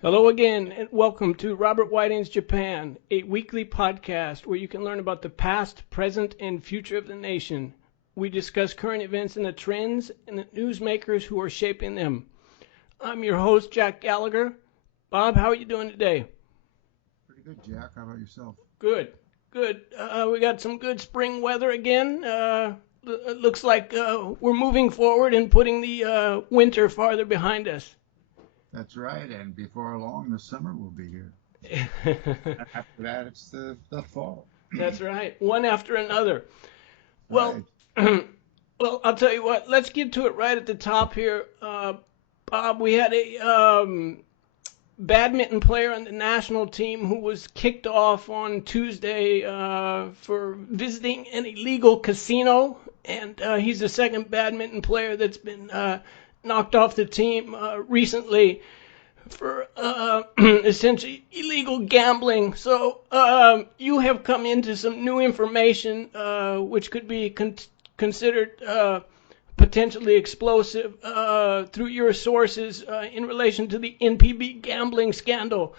Hello again, and welcome to Robert Whiting's Japan, a weekly podcast where you can learn about the past, present, and future of the nation. We discuss current events and the trends and the newsmakers who are shaping them. I'm your host, Jack Gallagher. Bob, how are you doing today? Pretty good, Jack. How about yourself? Good, good. We got some good spring weather again. It looks like we're moving forward and putting the winter farther behind us. That's right. And before long, the summer will be here. After that, it's the fall. That's right. One after another. Well, Right. well, I'll tell you what. Let's get to it right at the top here. Bob, we had a badminton player on the national team who was kicked off on Tuesday for visiting an illegal casino, and he's the second badminton player that's been knocked off the team recently for essentially illegal gambling. So you have come into some new information which could be considered potentially explosive through your sources in relation to the NPB gambling scandal.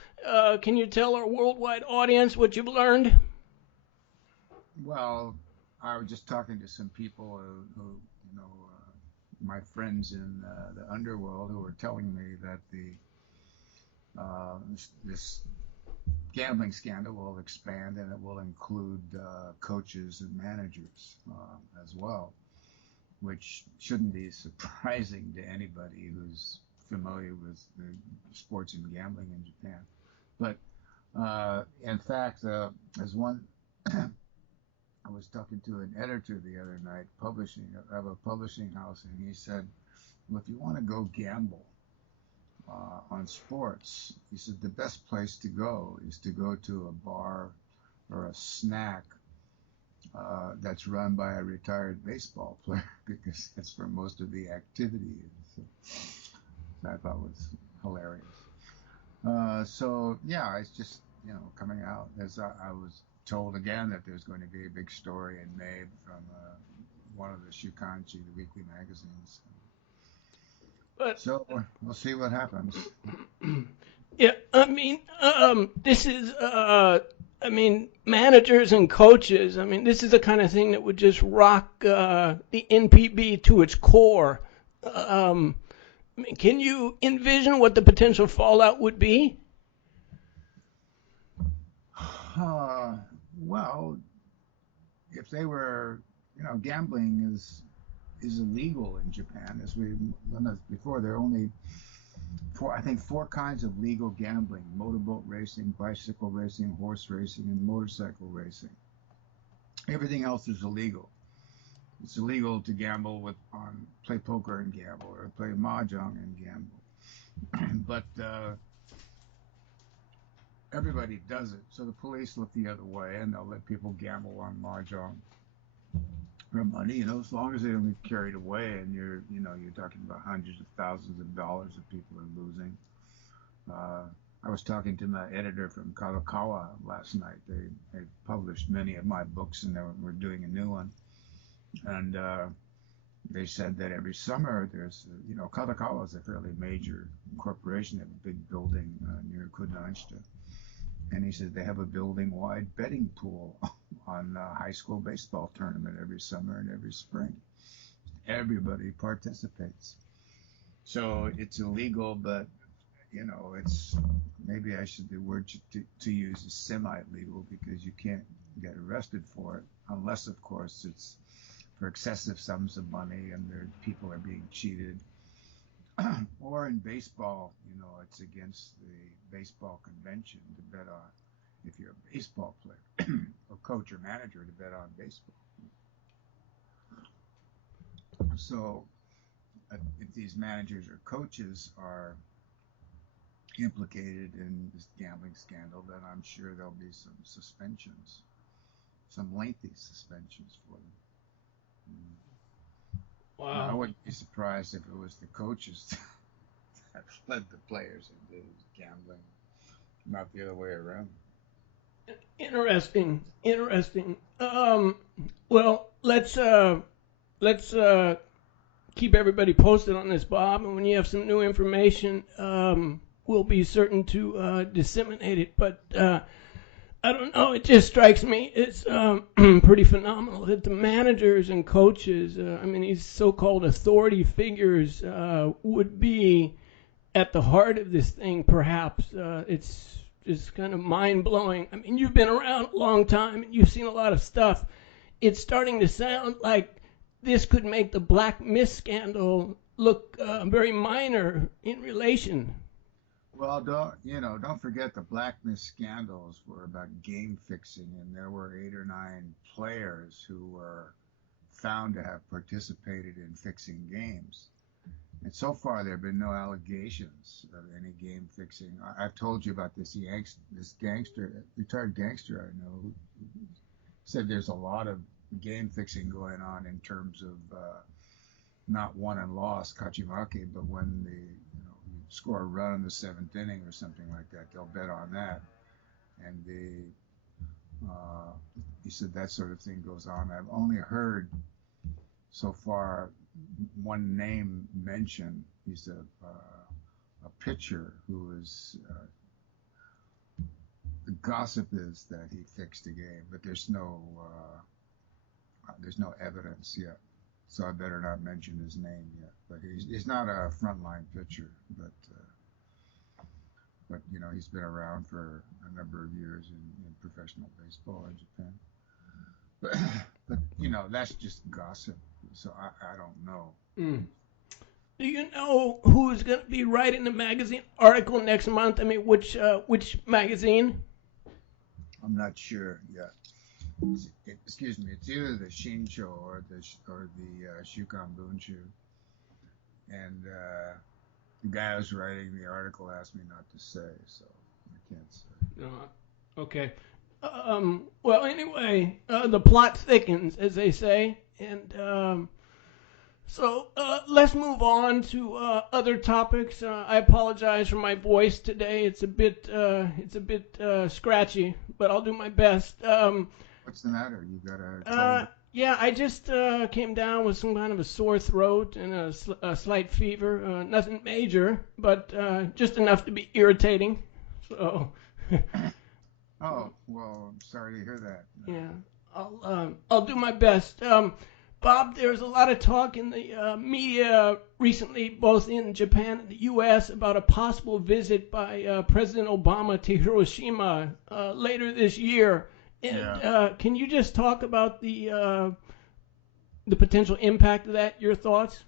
Can you tell our worldwide audience what you've learned? Well, I was just talking to some people my friends in the underworld who were telling me that this gambling scandal will expand and it will include coaches and managers as well, which shouldn't be surprising to anybody who's familiar with the sports and gambling in Japan. But in fact, as one, I was talking to an editor the other night, publishing of a publishing house, and he said, "Well, if you want to go gamble on sports," he said, "the best place to go is to go to a bar or a snack that's run by a retired baseball player because that's where most of the activity is." So I thought was hilarious. So yeah, it's just coming out as I was told again that there's going to be a big story in May from one of the Shukanchi, the weekly magazines. But So we'll see what happens. yeah, I mean, this is, I mean, managers and coaches. I mean, this is the kind of thing that would just rock the NPB to its core. I mean, can you envision what the potential fallout would be? Uh, well, if they were, gambling is illegal in Japan. As we learned before, there are only I think, four kinds of legal gambling: motorboat racing, bicycle racing, horse racing, and motorcycle racing. Everything else is illegal. It's illegal to gamble play poker and gamble, or play mahjong and gamble. But everybody does it, so the police look the other way, and they'll let people gamble on mahjong for money, as long as they don't get carried away, and you're talking about hundreds of thousands of dollars that people are losing. Uh, I was talking to my editor from Kadokawa last night. They published many of my books, and we're doing a new one. And they said that every summer there's, Kadokawa is a fairly major corporation. They have a big building near Kudanshita. And he said they have a building-wide betting pool on a high school baseball tournament every summer and every spring. Everybody participates. So it's illegal, but it's maybe the word to use is semi-legal, because you can't get arrested for it unless, of course, it's for excessive sums of money and people are being cheated. Or in baseball, it's against the baseball convention to bet on, if you're a baseball player or coach or manager, to bet on baseball. So if these managers or coaches are implicated in this gambling scandal, then I'm sure there'll be some suspensions, some lengthy suspensions for them. Now, I Wow. wouldn't be surprised if it was the coaches that led the players into gambling, not the other way around. Interesting. Interesting. Well, let's keep everybody posted on this, Bob. And when you have some new information, will be certain to disseminate it. But I don't know. It just strikes me it's pretty phenomenal that the managers and coaches, I mean, these so-called authority figures, would be at the heart of this thing. Perhaps it's just kind of mind-blowing. I mean, you've been around a long time and you've seen a lot of stuff. It's starting to sound like this could make the Black Mist scandal look very minor in relation. Well, don't forget the Black Mist scandals were about game fixing, and there were 8 or 9 players who were found to have participated in fixing games. And so far, there have been no allegations of any game fixing. I've told you about this gangster, retired gangster I know, who said there's a lot of game fixing going on in terms of not won and lost Kachimake, but when you score a run in the 7th inning or something like that, they'll bet on that. And he said that sort of thing goes on. I've only heard so far one name mentioned. He's a pitcher who is. The gossip is that he fixed the game, but there's no evidence yet. So I better not mention his name yet. But he's not a frontline pitcher, but he's been around for a number of years in professional baseball in Japan. But that's just gossip. So I don't know. Mm. Do you know who's going to be writing the magazine article next month? I mean, which magazine? I'm not sure yet. Excuse me. It's either the Shinsho or the Shukan Bunshu. And the guy who's writing the article asked me not to say, so I can't say. Okay. Well, anyway, the plot thickens, as they say, and so let's move on to other topics. I apologize for my voice today. It's a bit scratchy, but I'll do my best. What's the matter? You got a cold? Yeah, I just came down with some kind of a sore throat and a slight fever. Nothing major, but just enough to be irritating. So. Oh, well, I'm sorry to hear that. Yeah, I'll do my best. Bob, there's a lot of talk in the media recently, both in Japan and the U.S., about a possible visit by President Obama to Hiroshima later this year. And can you just talk about the potential impact of that? Your thoughts?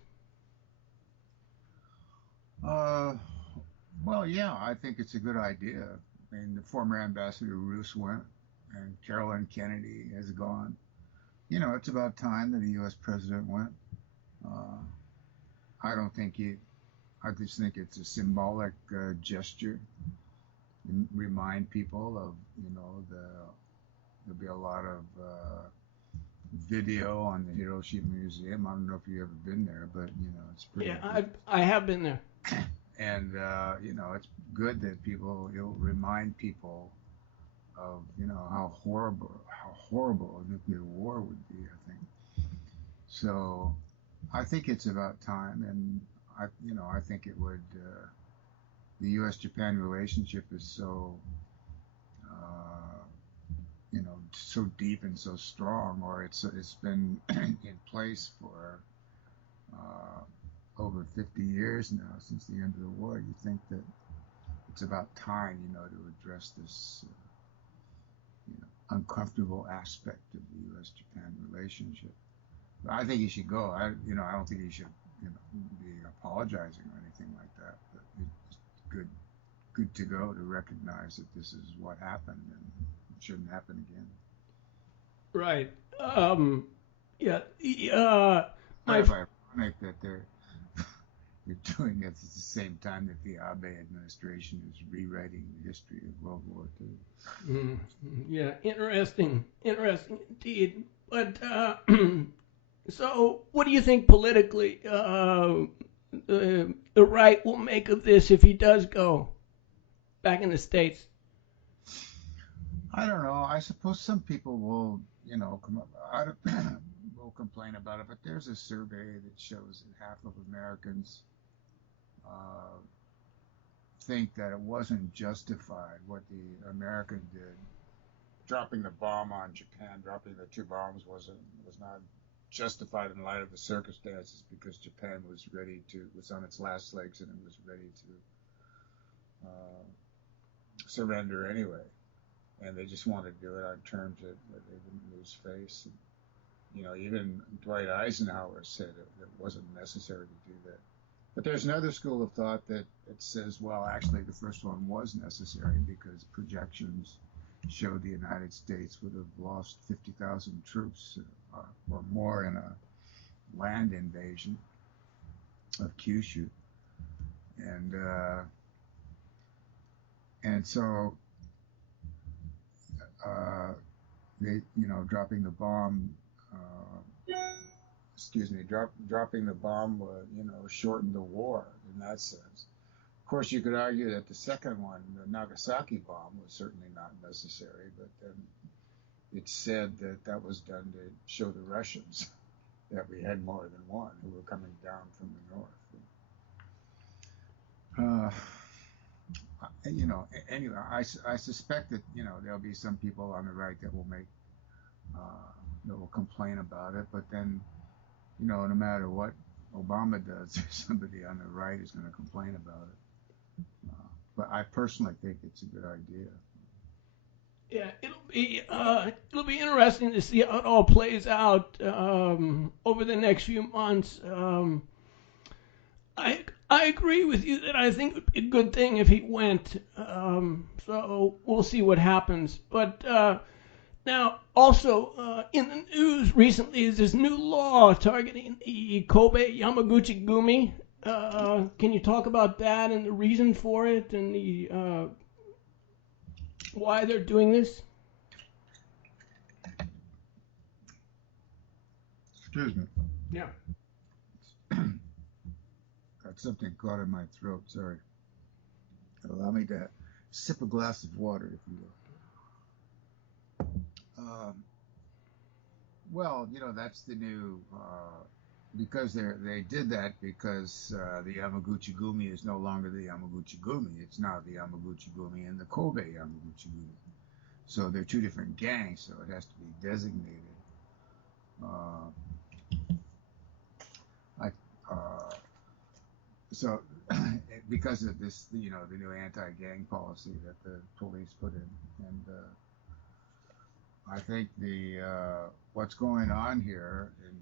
Well, yeah, I think it's a good idea. I mean, the former ambassador Roos went, and Carolyn Kennedy has gone. It's about time that a U.S. president went. I just think it's a symbolic gesture. Remind people of, there'll be a lot of video on the Hiroshima Museum. I don't know if you've ever been there, but, it's pretty. Yeah, I have been there. And, it's good that you'll remind people of, how horrible a nuclear war would be, I think. So I think it's about time, and I think it would, the U.S.-Japan relationship is so, so deep and so strong, or it's been in place for over 50 years now, since the end of the war. You think that it's about time, to address this uncomfortable aspect of the U.S.-Japan relationship. But I think he should go. I don't think he should, be apologizing or anything like that. But it's good to go, to recognize that this is what happened and it shouldn't happen again. Right. Yeah. Kind of ironic that they're doing it at the same time that the Abe administration is rewriting the history of World War II. Yeah, interesting indeed. But so, what do you think politically the right will make of this if he does go back in the States? I don't know. I suppose some people will, will complain about it, but there's a survey that shows that half of Americans think that it wasn't justified what the Americans did. Dropping the bomb on Japan, dropping the two bombs was not justified in light of the circumstances because Japan was on its last legs and it was ready to surrender anyway, and they just wanted to do it on terms that they wouldn't lose face. And, even Dwight Eisenhower said it wasn't necessary to do that. But there's another school of thought that says, well, actually, the first one was necessary because projections showed the United States would have lost 50,000 troops or more in a land invasion of Kyushu, and so they, dropping the bomb. Dropping the bomb, shortened the war in that sense. Of course, you could argue that the second one, the Nagasaki bomb, was certainly not necessary, but then it's said that that was done to show the Russians that we had more than one who were coming down from the north. Anyway, I suspect that, there'll be some people on the right that will complain about it, but then, no matter what Obama does, there's somebody on the right who's going to complain about it. But I personally think it's a good idea. Yeah, it'll be interesting to see how it all plays out over the next few months. I agree with you that I think it would be a good thing if he went. So we'll see what happens. But now, also in the news recently is this new law targeting the Kobe Yamaguchi Gumi. Can you talk about that and the reason for it and the why they're doing this? Excuse me. Yeah. Got something caught in my throat. Sorry. Allow me to sip a glass of water, if you will. Well, that's the new, because they did that because the Yamaguchi Gumi is no longer the Yamaguchi Gumi. It's now the Yamaguchi Gumi and the Kobe Yamaguchi Gumi. So they're two different gangs, so it has to be designated. So because of this, the new anti-gang policy that the police put in, and I think what's going on here, in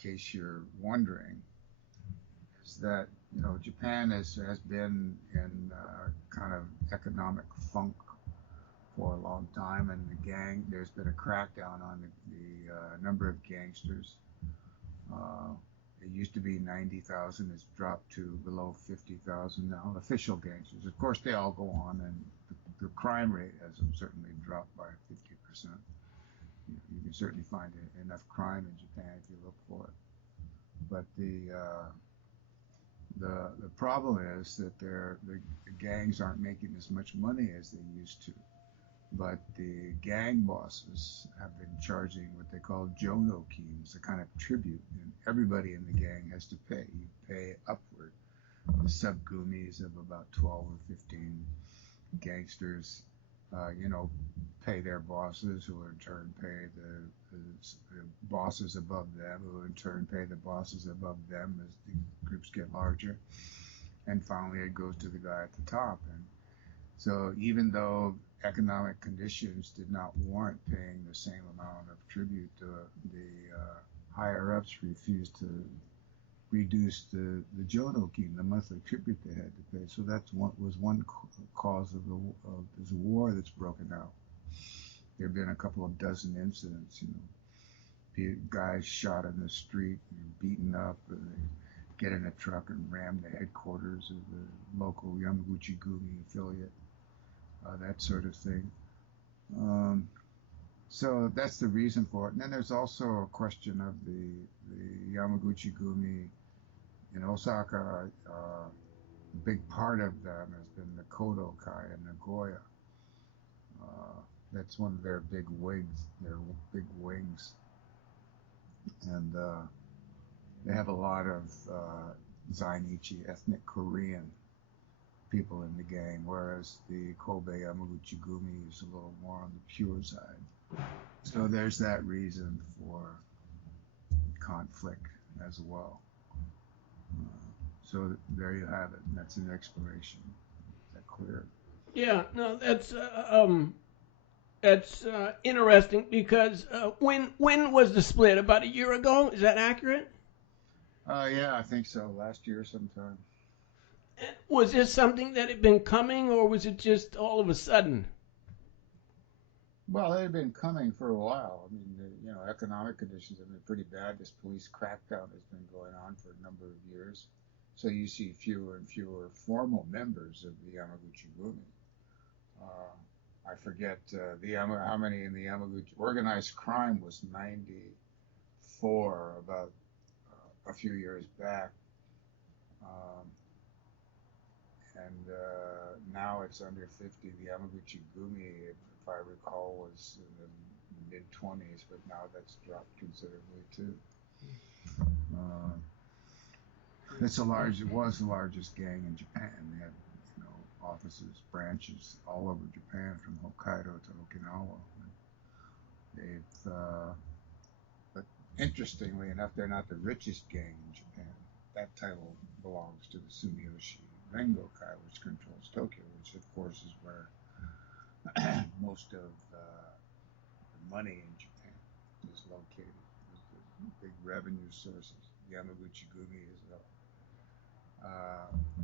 case you're wondering, is that Japan has been in kind of economic funk for a long time, and there's been a crackdown on the number of gangsters. It used to be 90,000. It's dropped to below 50,000 now. Official gangsters, of course, they all go on, and the crime rate has certainly dropped by 50%. You can certainly find enough crime in Japan if you look for it. But the problem is that the gangs aren't making as much money as they used to. But the gang bosses have been charging what they call jono-keens, a kind of tribute, and everybody in the gang has to pay. You pay upward. The sub-gumis of about 12 or 15 gangsters, pay their bosses, who in turn pay the bosses above them, who in turn pay the bosses above them as the groups get larger. And finally it goes to the guy at the top. And so even though economic conditions did not warrant paying the same amount of tribute, the higher-ups refused to reduce the jono-keen, the monthly tribute they had to pay. So that's one cause of this war that's broken out. There have been a couple of dozen incidents, guys shot in the street, beaten up, and they get in a truck and ram the headquarters of the local Yamaguchi Gumi affiliate. That sort of thing. So that's the reason for it. And then there's also a question of the Yamaguchi Gumi in Osaka. A big part of them has been the Kodokai in Nagoya. That's one of their big wings. And they have a lot of Zainichi, ethnic Korean people in the gang, whereas the Kobe Yamaguchi Gumi is a little more on the pure side. So there's that reason for conflict as well. So there you have it. That's an explanation. Is that clear? Yeah, no, that's interesting because when was the split? About a year ago? Is that accurate? Yeah, I think so. Last year sometime. Was this something that had been coming, or was it just all of a sudden? Well, they had been coming for a while. I mean, economic conditions have been pretty bad. This police crackdown has been going on for a number of years. So you see fewer and fewer formal members of the Yamaguchi Gumi. I forget how many in the Yamaguchi. Organized crime was 94 about a few years back. Um, and now it's under 50. The Yamaguchi Gumi, if I recall, was in the mid 20s, but now that's dropped considerably too. Uh, it was the largest gang in Japan. They had, offices, branches all over Japan, from Hokkaido to Okinawa. They've, but interestingly enough, they're not the richest gang in Japan. That title belongs to the Sumiyoshi Rengokai, which controls Tokyo, which of course is where most of the money in Japan is located. The big revenue sources. Yamaguchi Gumi is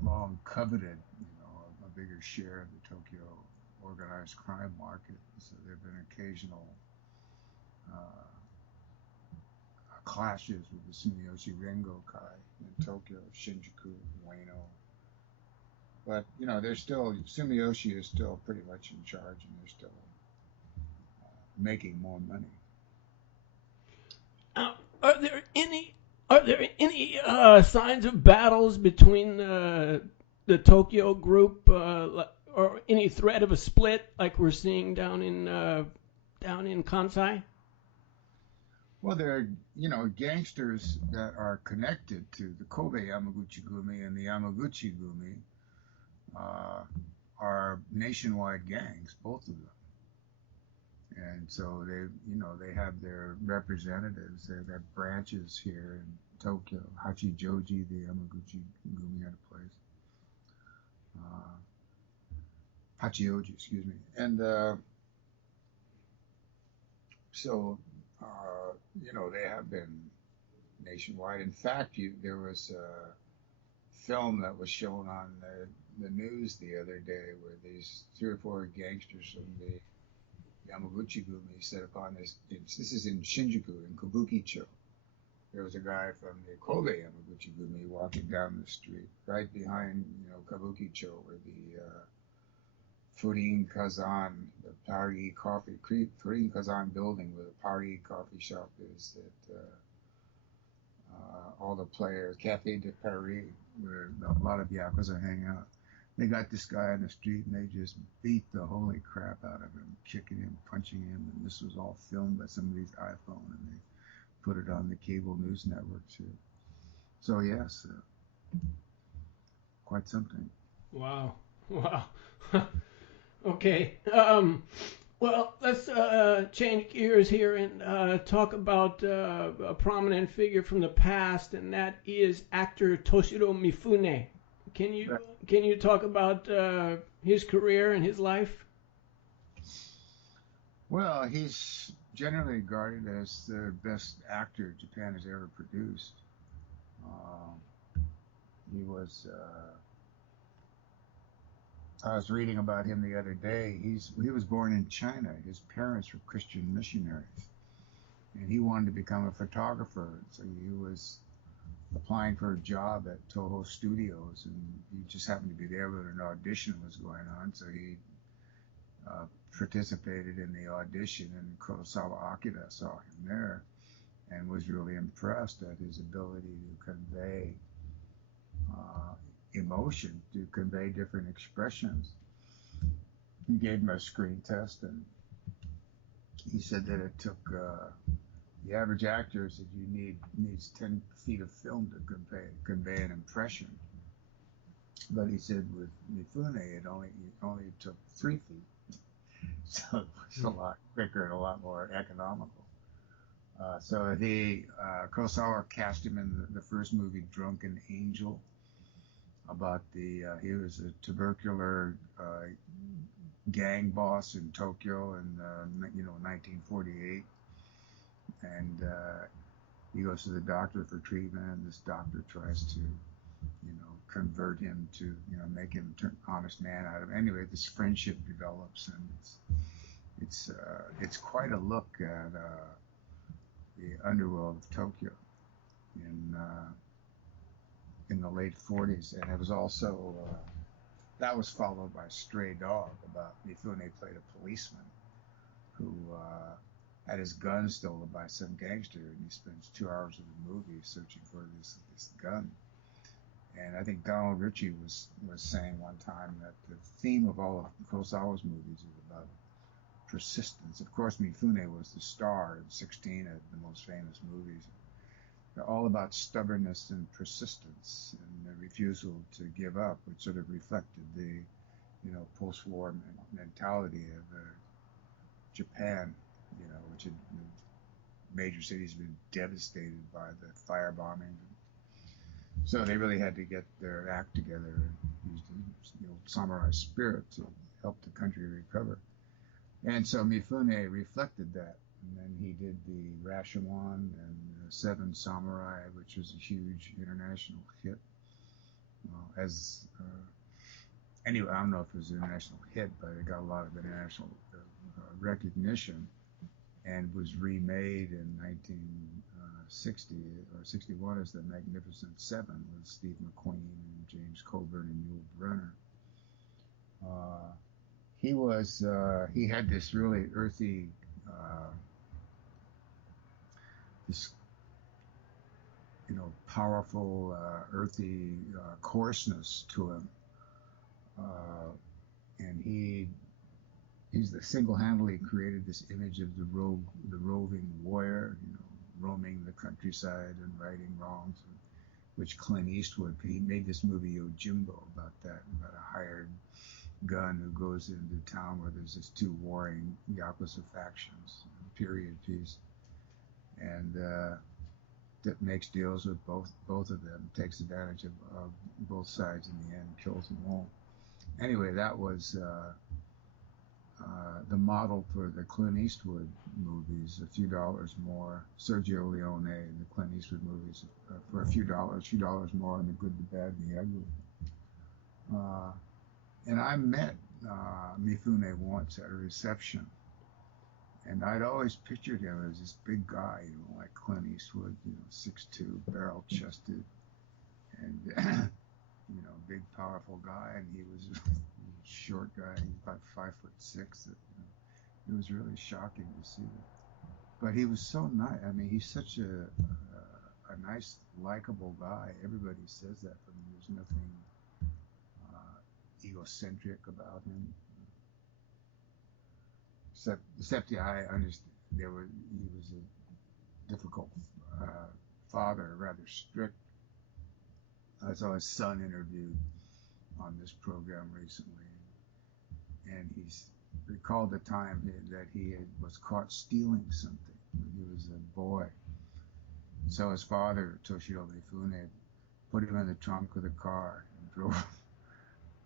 long coveted, a bigger share of the Tokyo organized crime market. So there have been occasional uh, clashes with the Sumiyoshi Rengokai in Tokyo, Shinjuku, Ueno. But they're still Sumiyoshi is still pretty much in charge, and they're still making more money. Are there any signs of battles between the Tokyo group, or any threat of a split like we're seeing down in Kansai? Well, there are, gangsters that are connected to the Kobe Yamaguchi Gumi and the Yamaguchi Gumi are nationwide gangs, both of them. And so they have their representatives. They have branches here in Tokyo. Hachijoji, the Yamaguchi Gumi, had a place. Hachioji, excuse me. And so, they have been nationwide. In fact, there was a film that was shown on the news the other day where these 3 or 4 gangsters from the Yamaguchi Gumi set upon this. This is in Shinjuku, in Kabukicho. There was a guy from the Kobe Yamaguchi Gumi walking down the street, right behind, Kabukicho, where the Furin Kazan, the Paris coffee, Furin Kazan building where the Paris coffee shop is, that all the players, Cafe de Paris, where a lot of Yakuza hang out. They got this guy on the street and they just beat the holy crap out of him, kicking him, punching him. And this was all filmed by somebody's iPhone, and they put it on the cable news network too. So yes, quite something. Wow, wow. Okay. Well, let's change gears here and talk about a prominent figure from the past, and that is actor Toshiro Mifune. Can you talk about his career and his life? Well, he's generally regarded as the best actor Japan has ever produced. He was. I was reading about him the other day. He was born in China. His parents were Christian missionaries, and he wanted to become a photographer. So he was applying for a job at Toho Studios, and he just happened to be there when an audition was going on. So he participated in the audition, and Kurosawa Akira saw him there and was really impressed at his ability to convey emotion, to convey different expressions. He gave him a screen test, and he said that it took the average actor said needs 10 feet of film to convey an impression. But he said with Mifune, it only took 3 feet, so it was a lot quicker and a lot more economical. So Kurosawa cast him in the first movie, Drunken Angel, about he was a tubercular gang boss in Tokyo in 1948, and he goes to the doctor for treatment, and this doctor tries to convert him to make him turn honest man out of him. Anyway, this friendship develops, and it's quite a look at the underworld of Tokyo in the late 40s, and it was also that was followed by Stray Dog, about Mifune played a policeman who had his gun stolen by some gangster, and he spends 2 hours of the movie searching for this gun. And I think Donald Ritchie was saying one time that the theme of all of Kurosawa's movies is about persistence. Of course, Mifune was the star in 16 of the most famous movies. They're all about stubbornness and persistence and the refusal to give up, which sort of reflected the post-war mentality of Japan, which had major cities had been devastated by the firebombing. So they really had to get their act together and use the samurai spirit to help the country recover. And so Mifune reflected that. And then he did the Rashomon and Seven Samurai, which was a huge international hit. Anyway, I don't know if it was an international hit, but it got a lot of international recognition, and was remade in 1960 or 61 as The Magnificent Seven with Steve McQueen and James Coburn and Yul Brynner. He had this really earthy, this powerful, earthy coarseness to him, and he's single-handedly created this image of the roving warrior, roaming the countryside and righting wrongs, which Clint Eastwood, he made this movie Yojimbo about that, about a hired gun who goes into town where there's this two warring Yakuza factions, period piece, and that makes deals with both of them, takes advantage of both sides in the end, kills them all. Anyway, that was the model for the Clint Eastwood movies, A Few Dollars More, Sergio Leone, and the Clint Eastwood movies, for a few dollars more, and The Good, the Bad, and the Ugly. And I met Mifune once at a reception, and I'd always pictured him as this big guy, like Clint Eastwood, 6'2", barrel-chested, and big, powerful guy, and he was a short guy, about 5'6". It was really shocking to see that. But he was so nice. I mean, he's such a nice, likable guy. Everybody says that from him. There's nothing egocentric about him. Except I understand he was a difficult father, rather strict. I saw his son interviewed on this program recently, and he's recalled the time that he was caught stealing something when he was a boy. So his father, Toshiro Mifune, put him in the trunk of the car and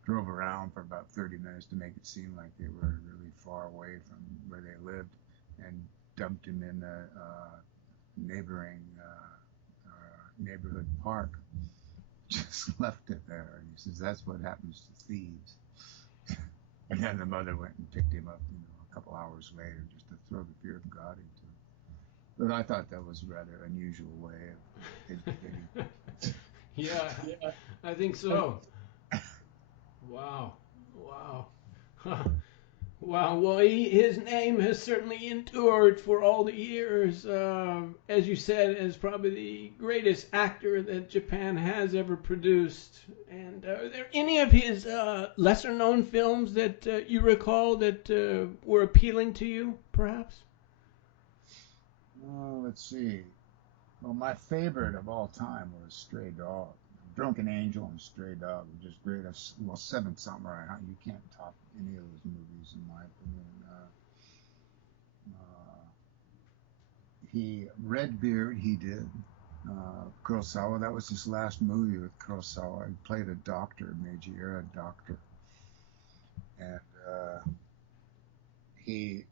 drove around for about 30 minutes to make it seem like they were really far away from where they lived, and dumped him in a neighboring neighborhood park. Just left it there. And he says that's what happens to thieves. And then the mother went and picked him up, a couple hours later, just to throw the fear of God into him. But I thought that was a rather unusual way of educating. Yeah, I think so. Wow. Wow. Wow. Well, his name has certainly endured for all the years. As you said, as probably the greatest actor that Japan has ever produced. And are there any of his lesser-known films that you recall that were appealing to you, perhaps? Let's see. Well, my favorite of all time was Stray Dog. Drunken Angel and Stray Dog were just great. Well, Seven Samurai, you can't top any of those movies in my opinion. Redbeard, he did. Kurosawa, that was his last movie with Kurosawa. He played a doctor, Meiji era doctor. And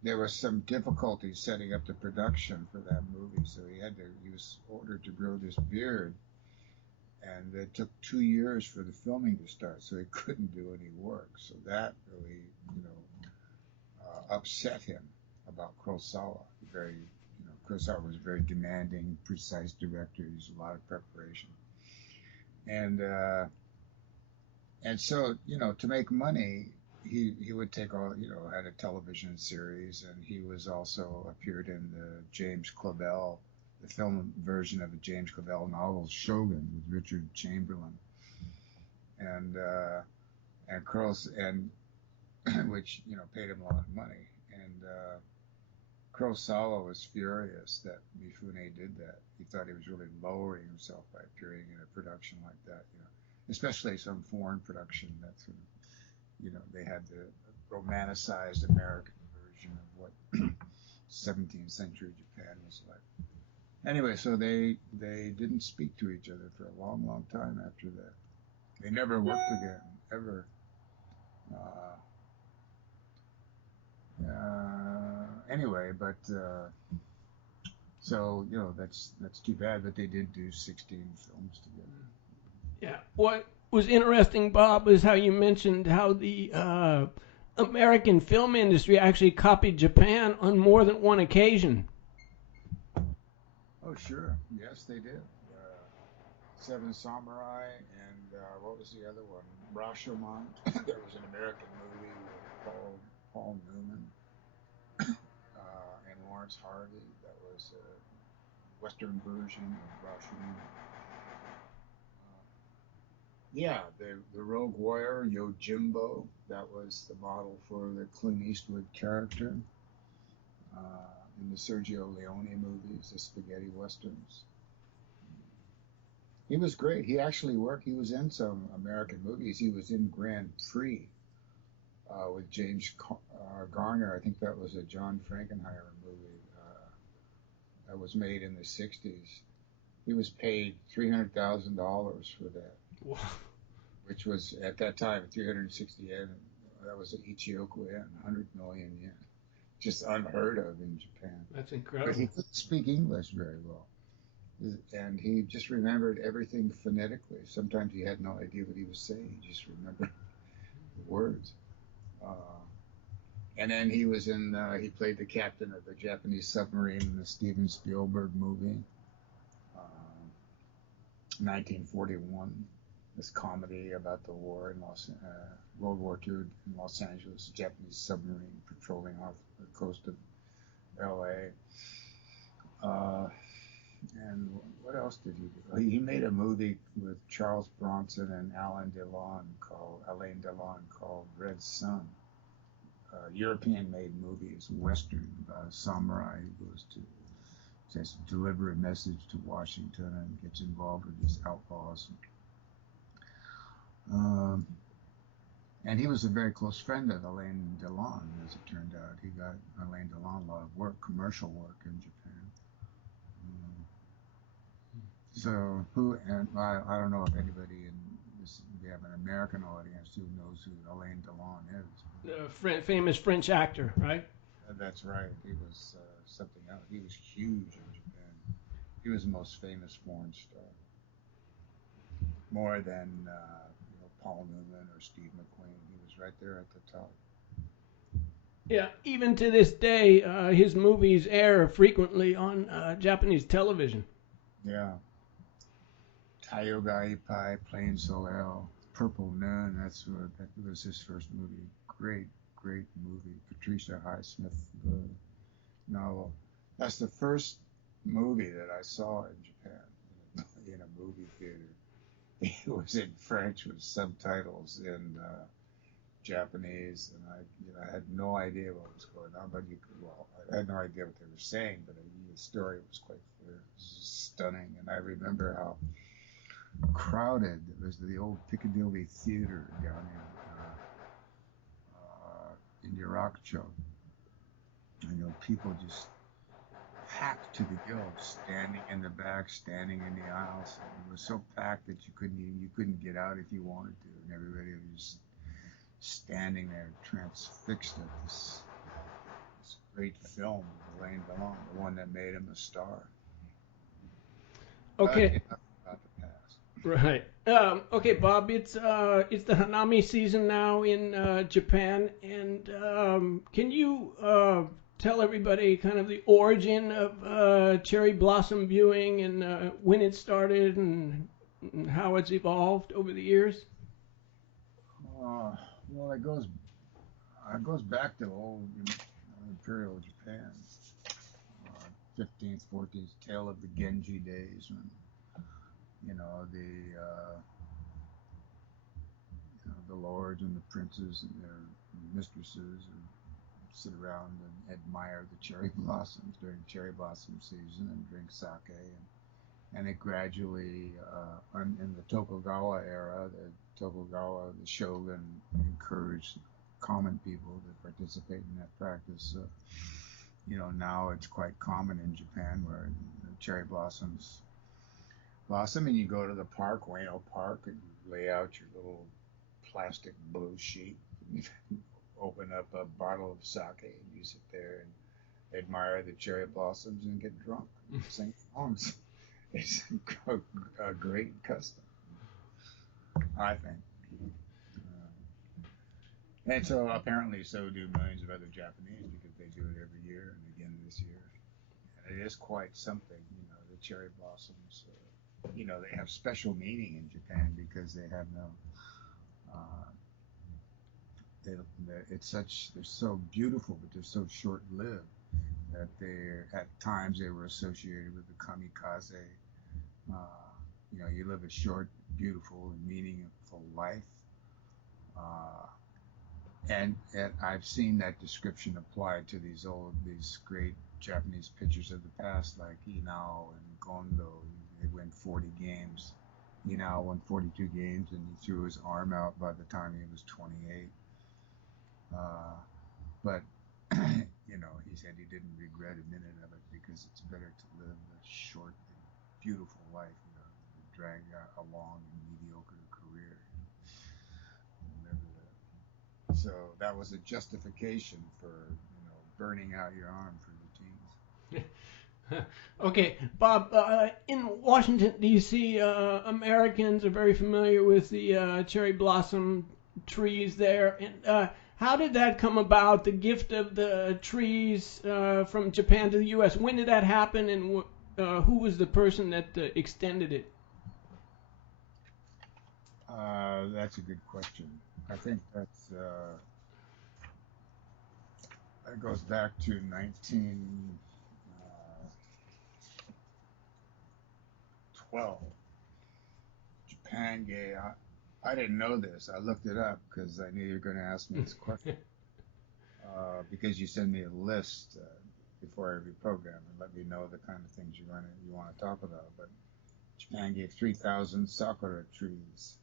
there was some difficulty setting up the production for that movie, so he was ordered to grow this beard, and it took 2 years for the filming to start, so he couldn't do any work. So that really, upset him about Kurosawa. Kurosawa was a very demanding, precise director. He used a lot of preparation, and so to make money, he would take all had a television series, and he was also appeared in the James Clavell, the film version of the James Clavell novel Shogun with Richard Chamberlain, and which paid him a lot of money, and Kurosawa was furious that Mifune did that. He thought he was really lowering himself by appearing in a production like that, especially some foreign production that's they had the romanticized American version of what 17th century Japan was like. Anyway, so they didn't speak to each other for a long, long time after that. They never worked again, ever. Anyway, but so that's too bad. But they did do 16 films together. Yeah. What was interesting, Bob, is how you mentioned how the American film industry actually copied Japan on more than one occasion. Oh, sure. Yes, they did. Seven Samurai, and what was the other one? Rashomon. There was an American movie with Paul Newman and Lawrence Harvey. That was a Western version of Rashomon. Yeah, the Rogue Warrior, Yojimbo, that was the model for the Clint Eastwood character in the Sergio Leone movies, the spaghetti westerns. He was great. He actually worked. He was in some American movies. He was in Grand Prix with James Garner. I think that was a John Frankenheimer movie that was made in the 60s. He was paid $300,000 for that. Wow. Which was at that time 360 yen. That was Ichioku yen, 100 million yen. Just unheard of in Japan. That's incredible. But he couldn't speak English very well, and he just remembered everything phonetically. Sometimes he had no idea what he was saying. He just remembered the words. And then he was he played the captain of the Japanese submarine in the Steven Spielberg movie, 1941. This comedy about the war in World War II in Los Angeles, a Japanese submarine patrolling off the coast of L.A. And what else did he do? He made a movie with Charles Bronson and Alain Delon called Red Sun. European-made movie. It's a Western about a samurai who goes to deliver a message to Washington and gets involved with these outlaws. And he was a very close friend of Alain Delon, as it turned out. He got Alain Delon a lot of work, commercial work in Japan. I don't know if anybody we have an American audience who knows who Alain Delon is. The famous French actor, right? That's right. He was something else. He was huge in Japan. He was the most famous foreign star. More than Paul Newman or Steve McQueen. He was right there at the top. Yeah, even to this day, his movies air frequently on Japanese television. Yeah. Taiyoga Ippai, Plain Soleil, Purple Noon, that was his first movie. Great movie. Patricia Highsmith novel. That's the first movie that I saw in Japan in a movie theater. It was in French with subtitles in Japanese, and I had no idea what was going on. But I had no idea what they were saying, but the story was quite clear. It was just stunning, and I remember how crowded. It was the old Piccadilly Theater down in Yarakucho. People just packed to the gills, standing in the back, standing in the aisles. It was so packed that you couldn't get out if you wanted to, and everybody was just standing there transfixed at this great film, Alain Delon, the one that made him a star. But Okay, enough about the past. right. Okay, Bob. It's the Hanami season now in Japan, and can you tell everybody kind of the origin of cherry blossom viewing and when it started and how it's evolved over the years? Uh, well, it goes back to old Imperial Japan, 15th, 14th, tale of the Genji days when the lords and the princes and their mistresses would sit around and admire the cherry blossoms during cherry blossom season and drink sake. And it gradually, in the Tokugawa era, the shogun encouraged common people to participate in that practice. So, now it's quite common in Japan where the cherry blossoms blossom, and you go to the park, Ueno Park, and you lay out your little plastic blue sheet. Open up a bottle of sake, and you sit there and admire the cherry blossoms and get drunk and sing songs. It's a great custom, I think. And so apparently so do millions of other Japanese because they do it every year and again this year. And it is quite something, the cherry blossoms. They have special meaning in Japan because they have no. Uh, they're so beautiful, but they're so short-lived that at times they were associated with the kamikaze. You live a short, beautiful, and meaningful life. Uh, and I've seen that description applied to these great Japanese pitchers of the past, like Inao and Gondo. They win 40 games. Inao won 42 games, and he threw his arm out by the time he was 28. But he said he didn't regret a minute of it because it's better to live a short, beautiful life, than drag a long and mediocre career. So that was a justification for burning out your arm for the teams. Okay, Bob. In Washington D.C., Americans are very familiar with the cherry blossom trees there, and how did that come about? The gift of the trees from Japan to the U.S. When did that happen, and who was the person that extended it? That's a good question. I think that goes back to 1912. Japan gave. I didn't know this. I looked it up because I knew you were going to ask me this question. Because you send me a list before every program and let me know the kind of things you want to talk about. But Japan gave 3,000 sakura trees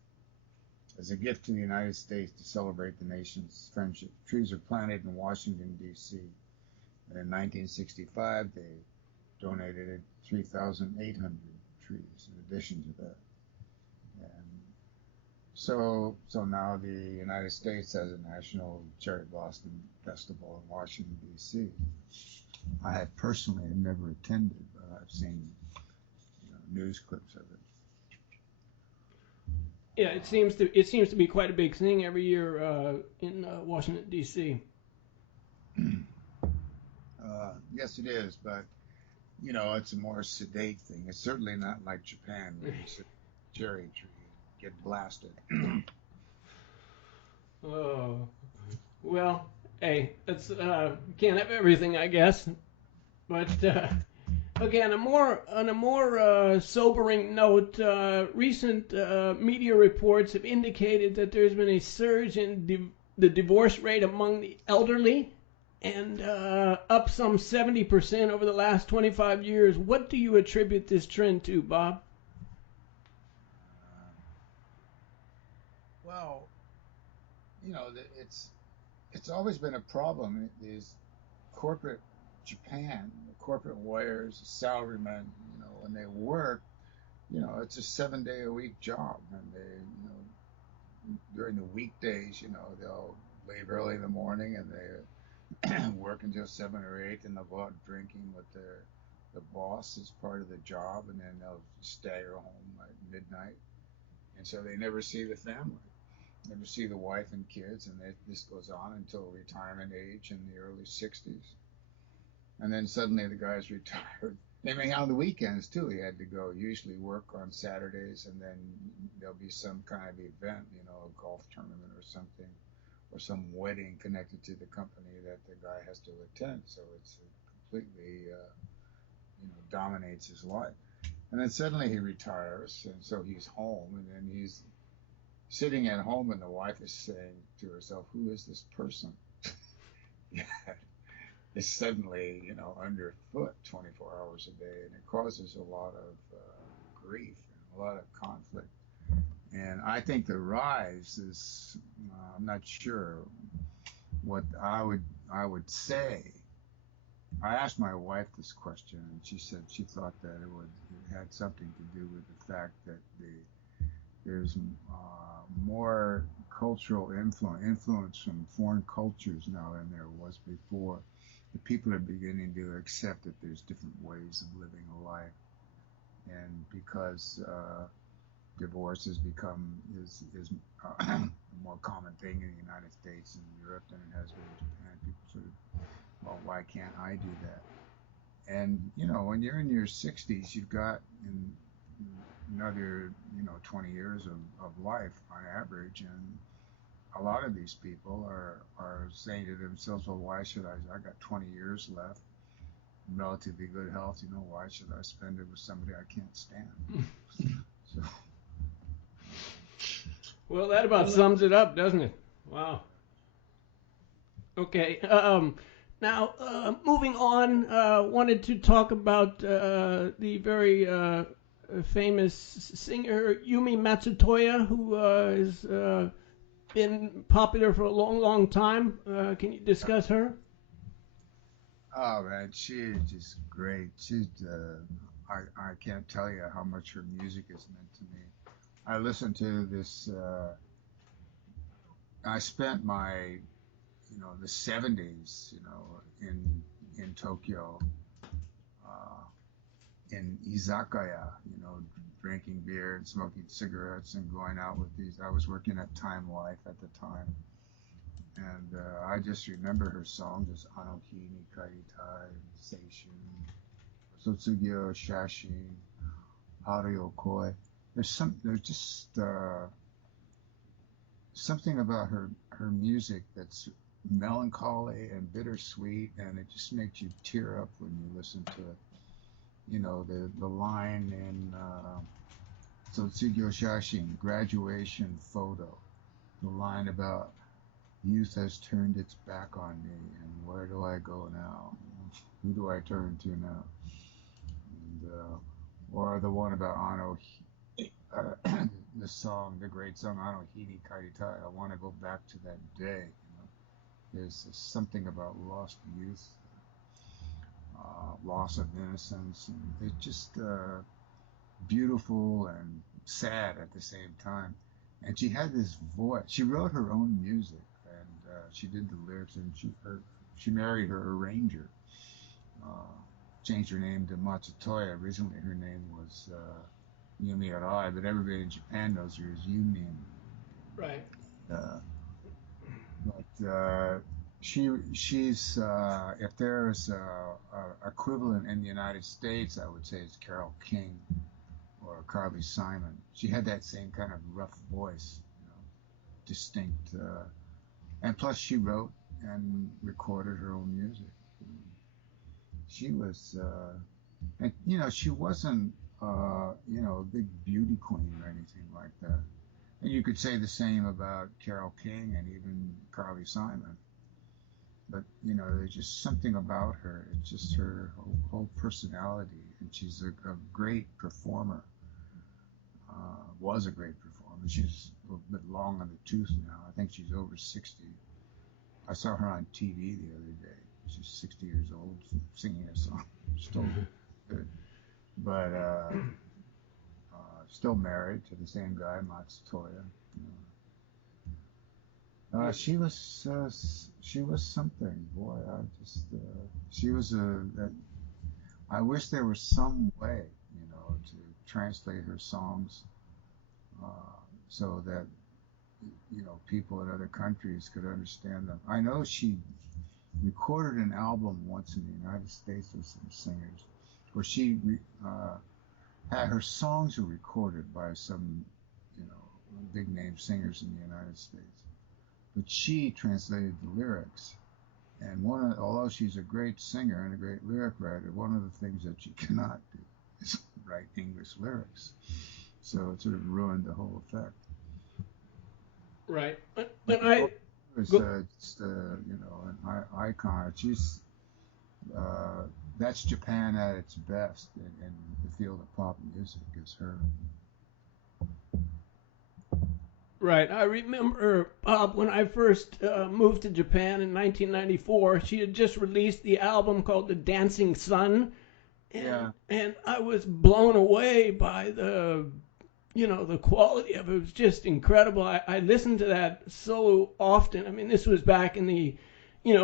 as a gift to the United States to celebrate the nation's friendship. Trees are planted in Washington, D.C. And in 1965, they donated 3,800 trees in addition to that. And so now the United States has a national cherry blossom festival in Washington, D.C. I personally have never attended, but I've seen news clips of it. Yeah, it seems to be quite a big thing every year in Washington D.C. Yes, it is, but it's a more sedate thing. It's certainly not like Japan where you sit on a cherry tree and get blasted. Oh, well, hey, that's can't have everything, I guess. But okay, on a more sobering note, recent media reports have indicated that there's been a surge in the divorce rate among the elderly, and up some 70% over the last 25 years. What do you attribute this trend to, Bob? Well, it's always been a problem. Is corporate Japan, the corporate lawyers, salarymen, when they work, it's a 7 day a week job, and during the weekdays, they'll leave early in the morning and they work until 7 or 8, and they'll go out drinking with the boss as part of the job, and then they'll stagger home at midnight, and so they never see the family, never see the wife and kids, and this goes on until retirement age in the early 60s. And then suddenly the guy's retired. They may on the weekends too. He had to go usually work on Saturdays, and then there'll be some kind of event, a golf tournament or something, or some wedding connected to the company that the guy has to attend. So it's completely, dominates his life. And then suddenly he retires, and so he's home, and then he's sitting at home, and the wife is saying to herself, "Who is this person?" Is suddenly, underfoot 24 hours a day, and it causes a lot of grief and a lot of conflict. And I think the rise is, I'm not sure what I would say. I asked my wife this question, and she said she thought that it had something to do with the fact that there's more cultural influence from foreign cultures now than there was before. The people are beginning to accept that there's different ways of living a life, and because divorce is a more common thing in the United States and Europe than it has been in Japan, people sort of, well, why can't I do that? And when you're in your 60s, you've got another 20 years of life on average, and a lot of these people are saying to themselves, well, why should I got 20 years left, relatively good health, why should I spend it with somebody I can't stand? So, well, that about sums it up, doesn't it? Wow. Okay. Now, moving on, wanted to talk about the very famous singer Yumi Matsutoya, who has been popular for a long, long time. Can you discuss her? oh man, she is just great. I can't tell you how much her music has meant to me. I listened to this. I spent the 70s, in Tokyo, uh, in izakaya, drinking beer and smoking cigarettes and going out with these. I was working at Time Life at the time, and I just remember her song, just Anohi ni Karitai, Seishun, Sotsugyo Shashin, Haru Koi. There's just something about her music that's melancholy and bittersweet, and it just makes you tear up when you listen to it. The line in Sotsugyo Shashin, graduation photo, the line about youth has turned its back on me, and where do I go now? Who do I turn to now? And, or the one about Ano, the song, the great song Ano Hini Karitai. I want to go back to that day. There's something about lost youth, loss of innocence, and it's just beautiful and sad at the same time. And she had this voice. She wrote her own music, and she did the lyrics, and she married her arranger. Uh, Changed her name to Matsutoya. Originally, her name was Yumi Arai, but everybody in Japan knows her as Yumi. Right. Uh, but she's if there's a equivalent in the United States, I would say it's Carole King or Carly Simon. She had that same kind of rough voice, distinct, and plus she wrote and recorded her own music. She was, and she wasn't, a big beauty queen or anything like that. And you could say the same about Carole King and even Carly Simon. But there's just something about her. It's just her whole personality, and she's a great performer. Was a great performer. she's a little bit long on the tooth now. I think she's over 60. I saw her on TV the other day. She's 60 years old, singing a song. Still good, but still married to the same guy, Matsutoya. She was something, boy. She was I wish there was some way, to translate her songs uh, so that people in other countries could understand them. I know she recorded an album once in the United States with some singers, where she had her songs were recorded by some, big name singers in the United States, but she translated the lyrics. And although she's a great singer and a great lyric writer, one of the things that she cannot do is write English lyrics. So it sort of ruined the whole effect. Right. But When I it was go, just an icon. She's That's Japan at its best in the field of pop music is her. right, I remember when I first moved to Japan in 1994. She had just released the album called The Dancing Sun, Yeah, and I was blown away by the quality of it. It was just incredible. I listened to that so often. I mean, this was back in the,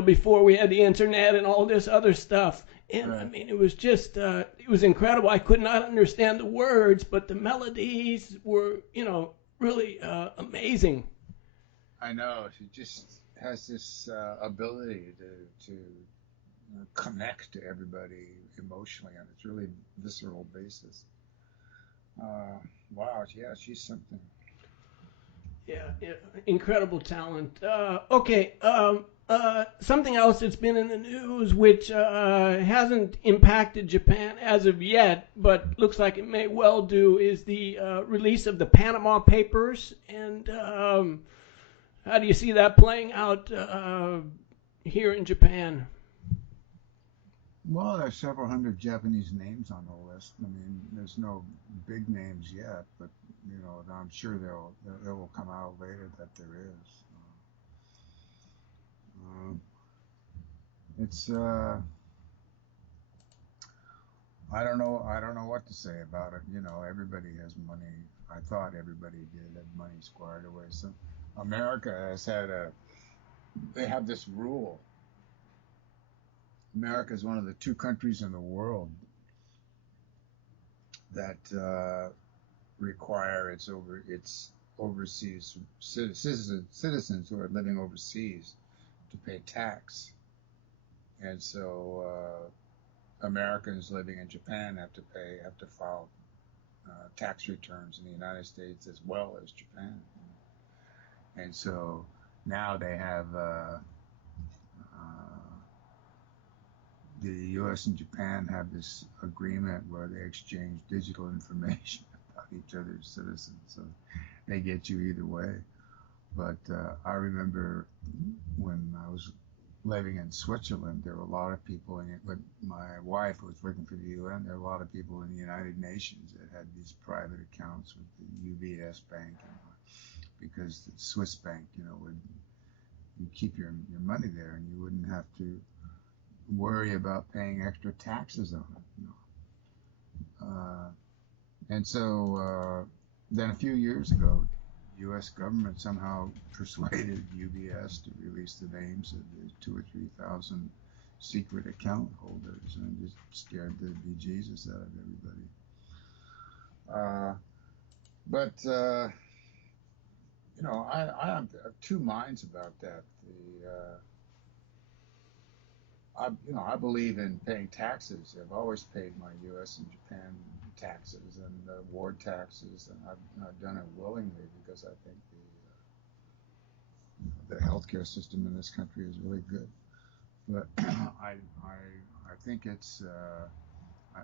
before we had the internet and all this other stuff. And I right. mean, it was just, it was incredible. I could not understand the words, but the melodies were, really amazing. I know. She just has this ability to connect to everybody emotionally on a really visceral basis. Wow, yeah, she's something. Yeah, yeah, incredible talent. Okay, something else that's been in the news, which hasn't impacted Japan as of yet, but looks like it may well do, is the release of the Panama Papers. And how do you see that playing out here in Japan? Well, there's several hundred Japanese names on the list. I mean, there's no big names yet, but I'm sure there will come out later that there is. Uh, it's I don't know what to say about it. Everybody has money. I thought everybody did have money squared away. So America has they have this rule. America is one of the two countries in the world that require its overseas citizens who are living overseas to pay tax, and so Americans living in Japan have to file tax returns in the United States as well as Japan, and so now they have the U.S. and Japan have this agreement where they exchange digital information about each other's citizens, so they get you either way. But I remember when I was living in Switzerland, there were a lot of people in it. When my wife was working for the UN, there were a lot of people in the United Nations that had these private accounts with the UBS bank, because the Swiss bank, would you keep your money there, and you wouldn't have to worry about paying extra taxes on it. And so then a few years ago, the U.S. government somehow persuaded UBS to release the names of the 2,000 or 3,000 secret account holders, and just scared the bejesus out of everybody. But I have two minds about that. I believe in paying taxes. I've always paid my U.S. and Japan taxes and war taxes, and I've done it willingly because I think the healthcare system in this country is really good. But I think I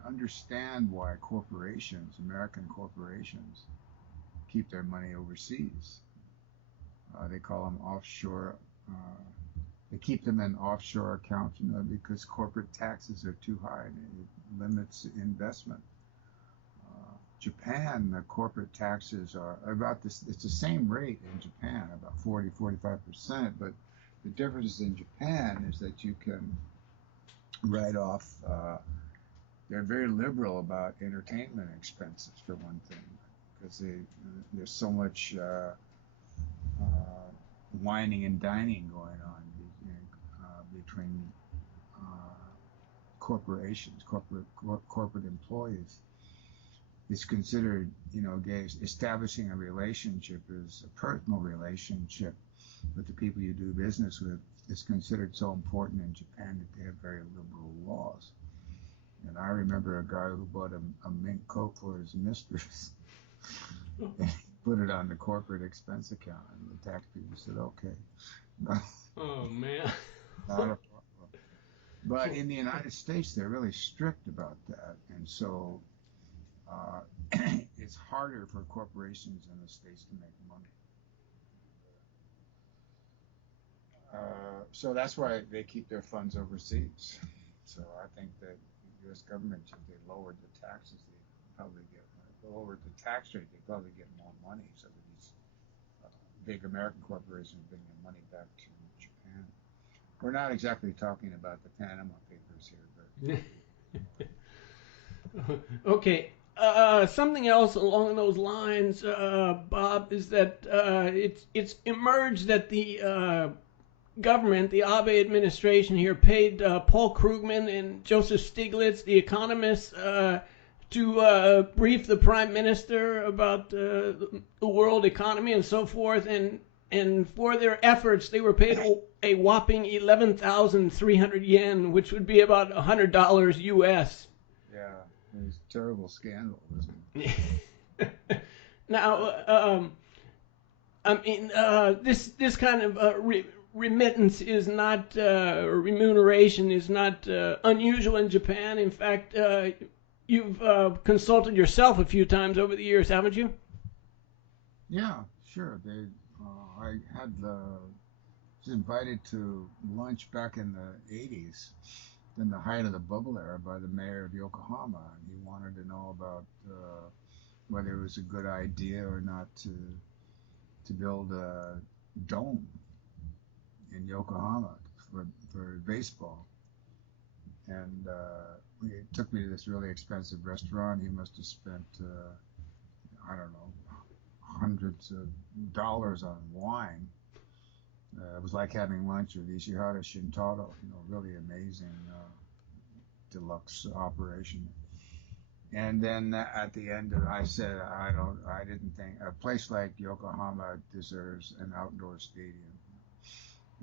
understand why American corporations, keep their money overseas. They call them offshore. They keep them in offshore accounts, because corporate taxes are too high and it limits investment. Japan, the corporate taxes are about this. It's the same rate in Japan, about 45%. But the difference in Japan is that you can write off. They're very liberal about entertainment expenses, for one thing, because there's so much whining and dining going on between corporations, corporate employees. It's considered, establishing a relationship is a personal relationship with the people you do business with is considered so important in Japan that they have very liberal laws. And I remember a guy who bought a mint coke for his mistress and he put it on the corporate expense account, and the tax people said, okay. Oh man. Not a problem. But in the United States, they're really strict about that. And so it's harder for corporations in the States to make money. So that's why they keep their funds overseas. So I think that the U.S. government, if they lowered the taxes, they probably lowered the tax rate, they probably get more money. So that these big American corporations bring their money back to Japan. We're not exactly talking about the Panama Papers here, but okay. Something else along those lines, Bob, is that it's emerged that the government, the Abe administration here, paid Paul Krugman and Joseph Stiglitz, the economists, to brief the prime minister about the world economy and so forth, and for their efforts, they were paid a whopping 11,300 yen, which would be about $100 U.S. Yeah, it's a terrible scandal, isn't it? Now, I mean, this kind of remittance is not, or remuneration is not unusual in Japan. In fact, you've consulted yourself a few times over the years, haven't you? Yeah, sure. I was invited to lunch back in the 80s, in the height of the bubble era, by the mayor of Yokohama. And he wanted to know about whether it was a good idea or not to build a dome in Yokohama for baseball. And he took me to this really expensive restaurant. He must have spent, I don't know, hundreds of dollars on wine. It was like having lunch with Ishihara Shintaro, really amazing deluxe operation. And then at the end of it, I said, I didn't think a place like Yokohama deserves an outdoor stadium.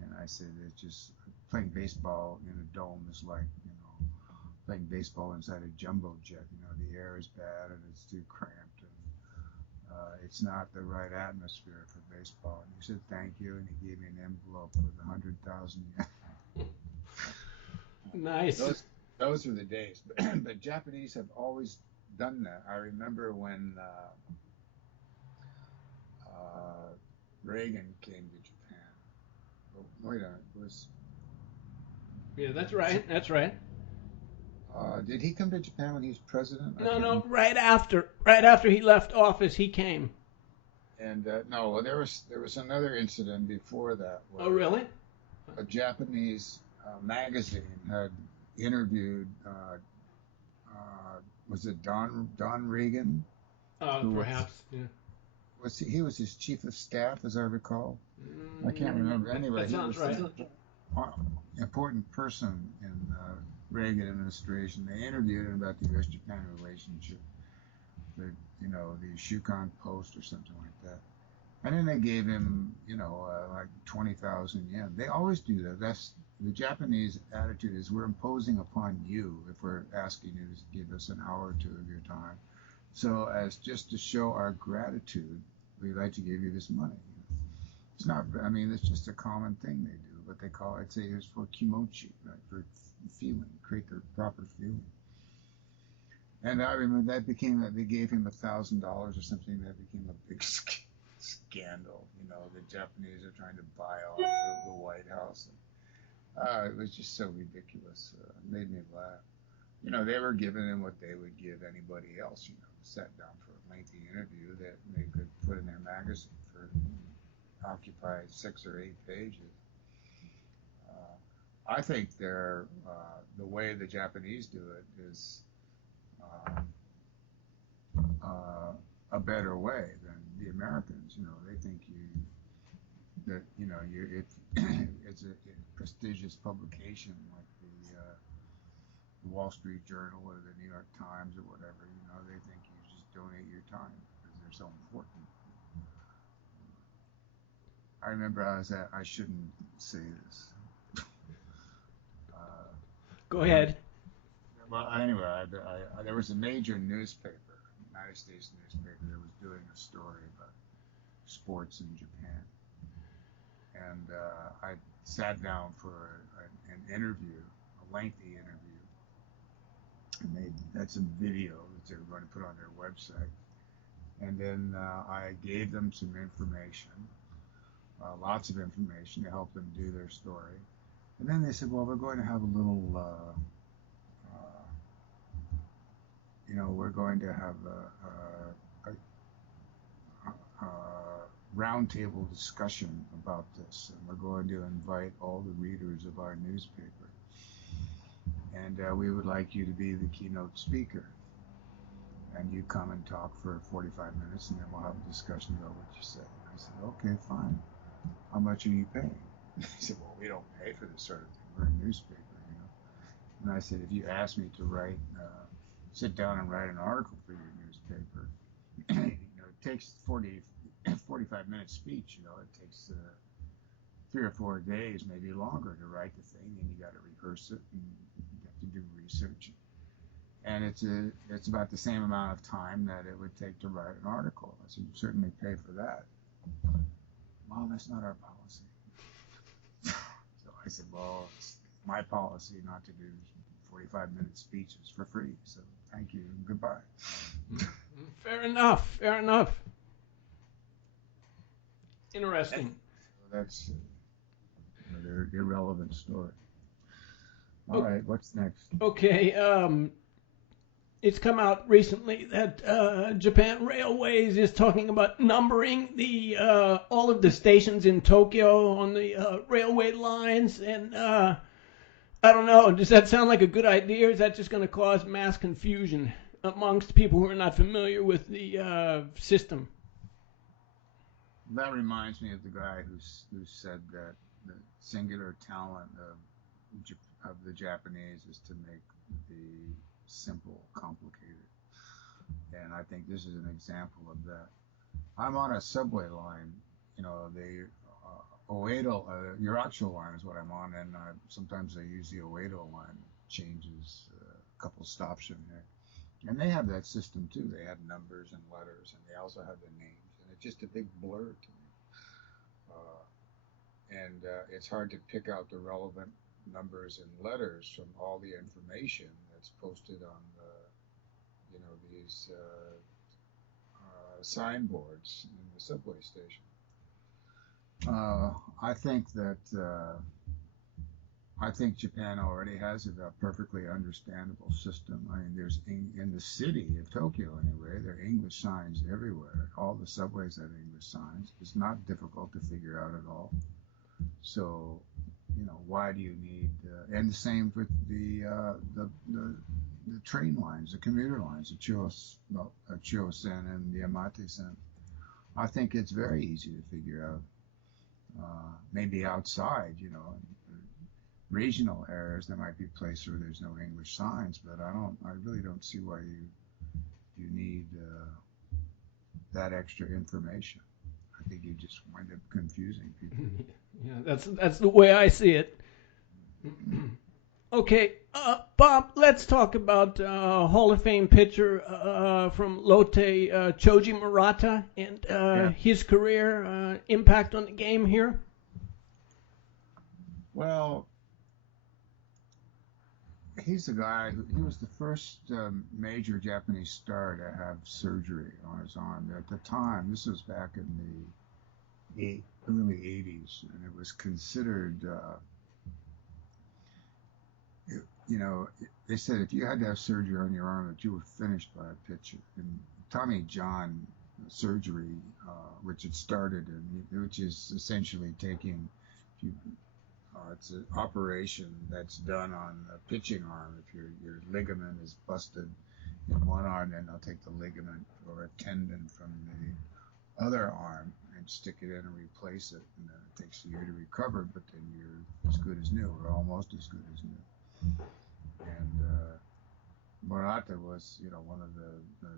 And I said, it's just playing baseball in a dome is like, playing baseball inside a jumbo jet. The air is bad and it's too cramped. It's not the right atmosphere for baseball. And he said, thank you, and he gave me an envelope with 100,000 yen. Nice. Those were the days. But Japanese have always done that. I remember when Reagan came to Japan. Oh, wait a minute, it was... Yeah, that's right. That's right. Did he come to Japan when he was president? No, right after he left office, he came. And no, there was another incident before that. Oh, really? A Japanese magazine had interviewed, was it Don Regan? Perhaps, yeah. He was his chief of staff, as I recall. I can't remember. Anyway, that sounds right. Important person in Reagan administration. They interviewed him about the U.S.-Japan relationship, the Shukan Post or something like that. And then they gave him, like 20,000 yen. They always do that. That's the Japanese attitude, is we're imposing upon you if we're asking you to give us an hour or two of your time. So as just to show our gratitude, we'd like to give you this money. It's not, it's just a common thing they do. But they call it, say, it's for kimochi, right, for feeling, create the proper feeling. And I remember they gave him $1,000 or something. That became a big scandal. The Japanese are trying to buy off the White House. It was just so ridiculous. It made me laugh. they were giving him what they would give anybody else, sat down for a lengthy interview that they could put in their magazine for occupy 6 or 8 pages. I think the way the Japanese do it is uh, a better way than the Americans. They think it's a prestigious publication like the Wall Street Journal or the New York Times or whatever. They think you just donate your time because they're so important. I remember I shouldn't say this. Go There was, ahead. well, anyway, there was a major newspaper, United States newspaper, that was doing a story about sports in Japan, and I sat down for an interview, a lengthy interview, and they had some video that they were going to put on their website, and then I gave them some information, lots of information to help them do their story. And then they said, well, we're going to have a little, we're going to have a roundtable discussion about this, and we're going to invite all the readers of our newspaper, and we would like you to be the keynote speaker, and you come and talk for 45 minutes, and then we'll have a discussion about what you say. And I said, okay, fine. How much are you paying? He said, well, we don't pay for this sort of thing. We're a newspaper. And I said, if you ask me to sit down and write an article for your newspaper, it takes 45-minute speech. It takes 3 or 4 days, maybe longer, to write the thing, and you got to rehearse it, and you have to do research. And it's about the same amount of time that it would take to write an article. I said, you certainly pay for that. Well, that's not our policy. So I said, well, it's my policy not to do 45-minute speeches for free. So thank you and goodbye. Fair enough. Fair enough. Interesting. So that's their irrelevant story. All right, what's next? Okay. It's come out recently that Japan Railways is talking about numbering the all of the stations in Tokyo on the railway lines, and I don't know. Does that sound like a good idea, or is that just going to cause mass confusion amongst people who are not familiar with the system? That reminds me of the guy who said that the singular talent of the Japanese is to make the simple complicated, and I think this is an example of that. I'm on a subway line, the Oedo, Yuracho line is what I'm on, and sometimes I use the Oedo line. It changes a couple stops in there, and they have that system too. They have numbers and letters, and they also have the names, and it's just a big blur to me. And it's hard to pick out the relevant numbers and letters from all the information that's posted on these signboards in the subway station. I think Japan already has a perfectly understandable system. I mean, there's in the city of Tokyo anyway, there are English signs everywhere. All the subways have English signs. It's not difficult to figure out at all. So, why do you need? And the same with the train lines, the commuter lines, the Chuosen and the Yamate-sen. I think it's very easy to figure out. Maybe outside, regional areas, there might be places where there's no English signs, but I really don't see why you need that extra information. I think you just wind up confusing people. Yeah, that's the way I see it. Okay, Bob, let's talk about Hall of Fame pitcher from Lotte, Choji Murata, and his career impact on the game here. Well, he's the guy he was the first major Japanese star to have surgery on his arm. At the time, this was back in the early 80s, and it was considered you know, they said if you had to have surgery on your arm, that you were finished by a pitcher. And Tommy John surgery, which it started, which is essentially taking, if you, it's an operation that's done on a pitching arm. If your ligament is busted in one arm, then they'll take the ligament or a tendon from the other arm and stick it in and replace it. And then it takes a year to recover, but then you're as good as new, or almost as good as new. And Murata was, you know, one of the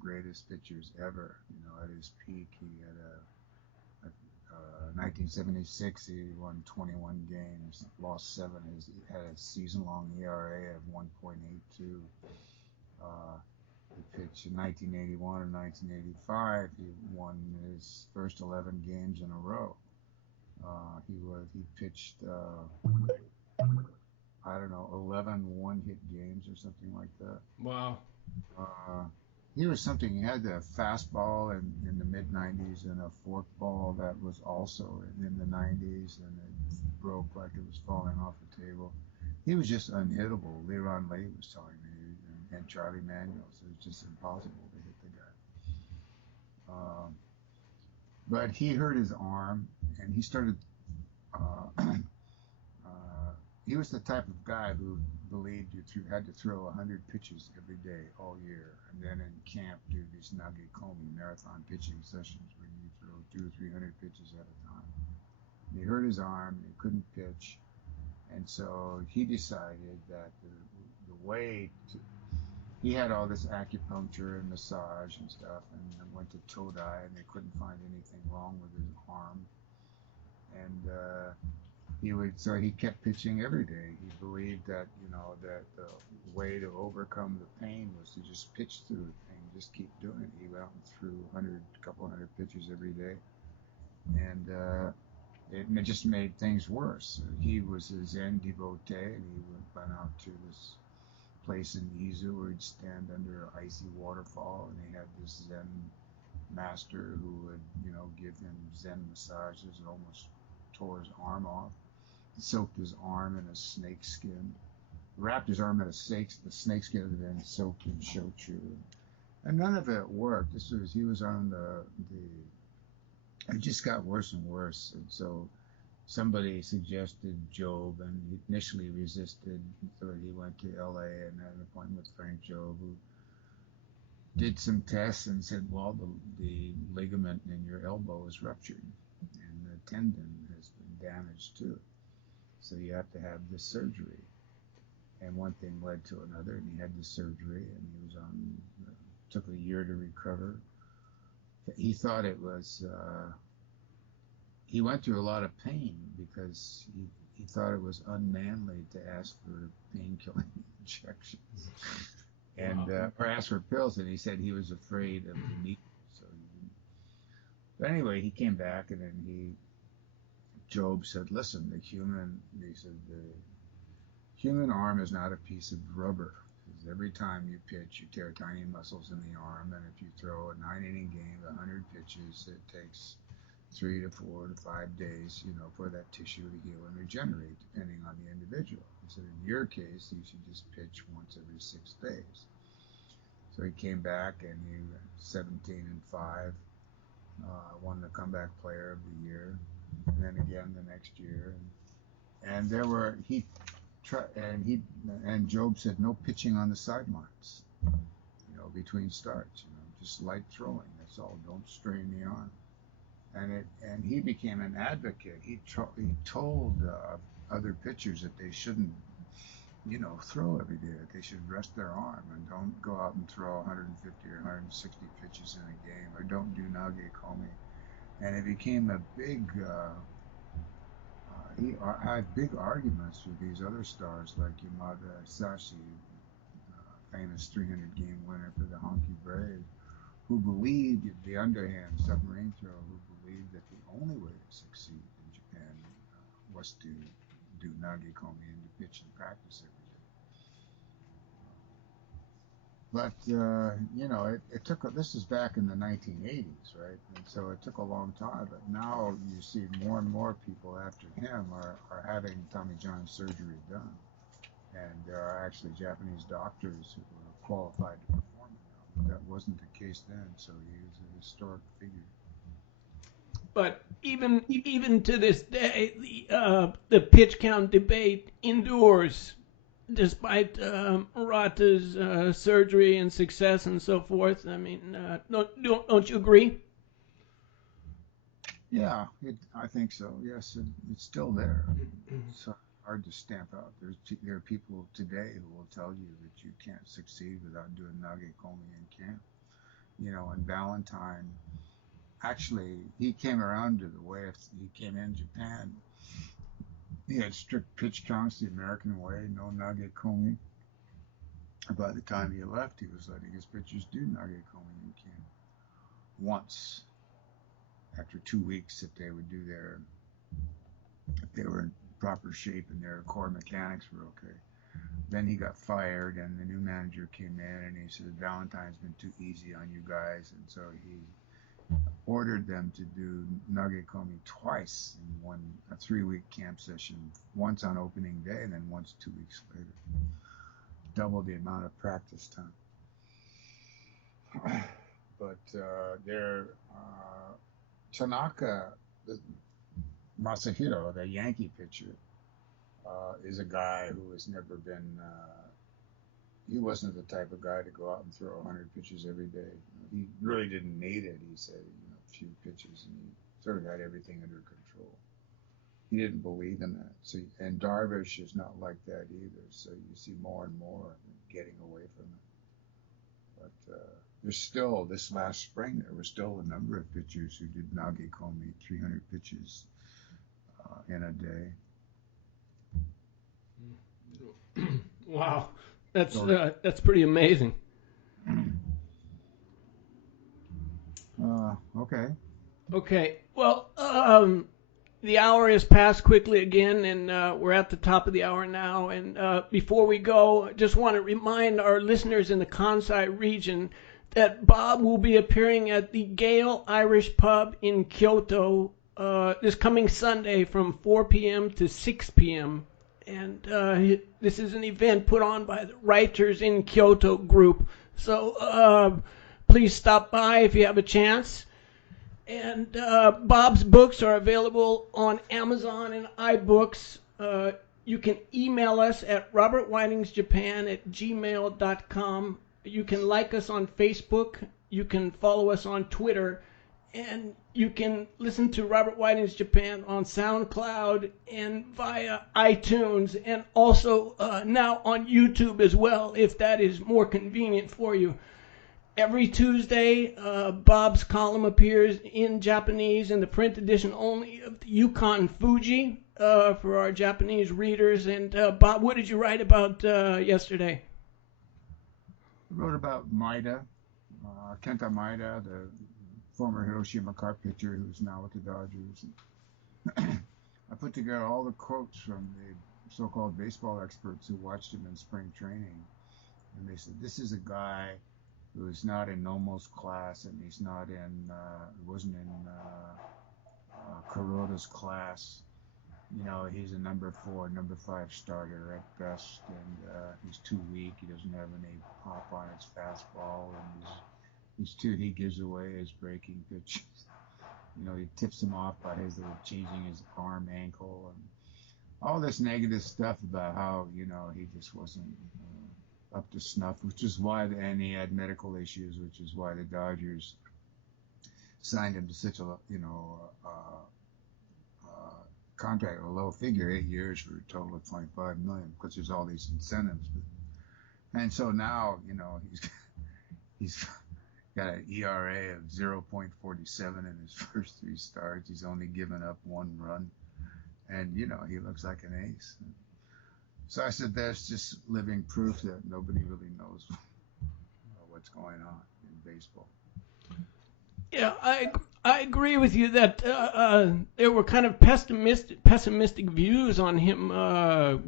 greatest pitchers ever. You know, at his peak, he had 1976, he won 21 games, lost 7. He had a season-long ERA of 1.82. He pitched in 1981 and 1985. He won his first 11 games in a row. He pitched I don't know, 11 one-hit games or something like that. Wow. Uh, he was something. He had the fastball in the mid 90s and a forkball that was also in the 90s, and it broke like it was falling off the table. He was just unhittable. Leron Lee was telling me, and Charlie Manuels. It was just impossible to hit the guy. But he hurt his arm, and he started. He was the type of guy who believed you had to throw 100 pitches every day all year, and then in camp do these Nagekomi marathon pitching sessions where you throw 200 or 300 pitches at a time. He hurt his arm, he couldn't pitch, and so he decided that the way to, he had all this acupuncture and massage and stuff, and went to Todai, and they couldn't find anything wrong with his arm, and so he kept pitching every day. He believed that, you know, that the way to overcome the pain was to just pitch through the pain, just keep doing it. He went out and threw a couple hundred pitches every day, and it just made things worse. He was a Zen devotee, and he went out to this place in Izu where he'd stand under an icy waterfall, and he had this Zen master who would, you know, give him Zen massages and almost tore his arm off. He soaked his arm in a snake skin, wrapped his arm in the snake skin had been soaked in shochu, and none of it worked. He was on it just got worse and worse, and so somebody suggested Job, and he initially resisted. So he went to L.A. and had an appointment with Frank Job, who did some tests and said, well, the ligament in your elbow is ruptured, and the tendon has been damaged too. So you have to have this surgery. And one thing led to another, and he had the surgery, and he was took a year to recover. He thought it was, he went through a lot of pain because he thought it was unmanly to ask for pain-killing injections. And, or ask for pills, and he said he was afraid of the needle. So but anyway, he came back, and then Job said, listen, the human arm is not a piece of rubber. Because every time you pitch, you tear tiny muscles in the arm, and if you throw a 9-inning game, 100 pitches, it takes 3 to 4 to 5 days, you know, for that tissue to heal and regenerate, depending on the individual. He said, in your case, you should just pitch once every 6 days. So he came back, and he went 17-5, won the comeback player of the year, and then again the next year, and there were and Job said no pitching on the sidelines, you know, between starts, you know, just light throwing. That's all. Don't strain the arm. And he became an advocate. He told other pitchers that they shouldn't, you know, throw every day. That they should rest their arm and don't go out and throw 150 or 160 pitches in a game, or don't do Nagekomi. And it became a big. He had big arguments with these other stars like Yamada Sashi, famous 300-game winner for the Honky Brave, who believed the underhand submarine throw, who believed that the only way to succeed in Japan was to do Nagekomi and to pitch and practice every day. But, you know, it took, this is back in the 1980s, right? And so it took a long time, but now you see more and more people after him are having Tommy John surgery done. And there are actually Japanese doctors who are qualified to perform it now. But that wasn't the case then, so he is a historic figure. But even to this day, the pitch count debate endures despite Murata's surgery and success and so forth. I mean, don't you agree? Yeah, I think so. Yes, it's still there. It's hard to stamp out. There are people today who will tell you that you can't succeed without doing nagekomi in camp. And Valentine, actually, he came around to the way he came in Japan. He had strict pitch counts the American way, no nagekomi. By the time he left, he was letting his pitchers do nagekomi in camp once after 2 weeks if they would if they were in proper shape and their core mechanics were okay. Then he got fired, and the new manager came in, and he said, Valentine's been too easy on you guys, and so he ordered them to do nagekomi twice in a 3-week camp session, once on opening day and then once 2 weeks later. Double the amount of practice time. But Tanaka Masahiro, the Yankee pitcher, is a guy who has never been. He wasn't the type of guy to go out and throw 100 pitches every day. He really didn't need it. He said, a few pitches, and he sort of had everything under control. He didn't believe in that. So, and Darvish is not like that either. So you see more and more getting away from it. But there's still, this last spring, there were still a number of pitchers who did nagekomi, 300 pitches in a day. Wow, that's pretty amazing. Okay. Okay. Well, the hour has passed quickly again, and we're at the top of the hour now. And before we go, I just want to remind our listeners in the Kansai region that Bob will be appearing at the Gale Irish Pub in Kyoto this coming Sunday from 4 p.m. to 6 p.m. And this is an event put on by the Writers in Kyoto group. So please stop by if you have a chance. And Bob's books are available on Amazon and iBooks. You can email us at robertwhitingsjapan@gmail.com. You can like us on Facebook. You can follow us on Twitter. And you can listen to Robert Whiting's Japan on SoundCloud and via iTunes, and also now on YouTube as well, if that is more convenient for you. Every Tuesday, Bob's column appears in Japanese in the print edition only of the Yukon Fuji for our Japanese readers. And Bob, what did you write about yesterday? I wrote about Maeda, Kenta Maeda, the former Hiroshima Cart pitcher who's now with the Dodgers. I put together all the quotes from the so-called baseball experts who watched him in spring training. And they said, this is a guy who's not in Nomo's class, and he's not wasn't in Kuroda's class. He's a number 4, number 5 starter at best, and he's too weak. He doesn't have any pop on his fastball, and he gives away his breaking pitches. He tips him off by his changing his arm ankle, and all this negative stuff about how, he just wasn't up to snuff, which is why, and he had medical issues, which is why the Dodgers signed him to such a, contract, a low figure, 8 years for a total of $25 million, because there's all these incentives. And so now, he's got an ERA of 0.47 in his first 3 starts. He's only given up 1 run, and he looks like an ace. So I said, that's just living proof that nobody really knows what's going on in baseball. Yeah, I agree with you that there were kind of pessimistic views on him